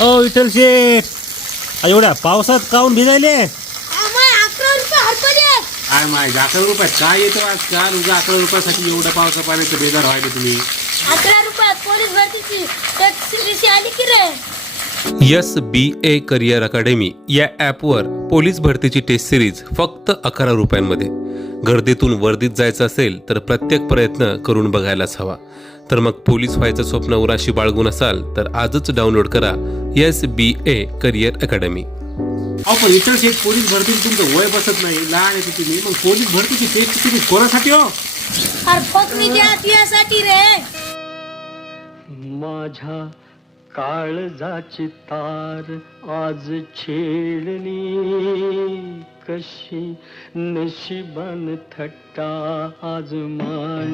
हो विठ्ठल शेठ, एवढ्या पावसात काऊन भिजायले? काय माहिती 11 रुपयात काय येतो आजकाल? उगा 11 रुपयासाठी एवढं पावसा पाण्याचं बेजार व्हायला तुम्ही. 11 रुपयात पोलीस भरतीची टेस्ट सिरीज आली की रे. SBA करिअर अकॅडमी या ॲपवर पोलीस भरतीची टेस्ट सिरीज फक्त 11 रुपयांमध्ये. गर्दीतून वर्दीत जायचं असेल तर प्रत्येक प्रयत्न करून बघायलाच हवा. तर मग पोलीस व्हायचं स्वप्न उराशी बाळगून असाल तर आजच डाउनलोड करा SBA करिअर अकॅडमी. अहो पण विठ्ठल शेठ, पोलीस भरतीत तुमचं वय बसत नाही, लहान येते तुम्ही. मग पोलीस भरतीची टेस्ट तुम्ही कोणासाठी हो? अरे पकडी द्या तुझ्यासाठी रे. माझ्या काळजाची तार आज छेडली, कशी नशिबान थट्टा आज मान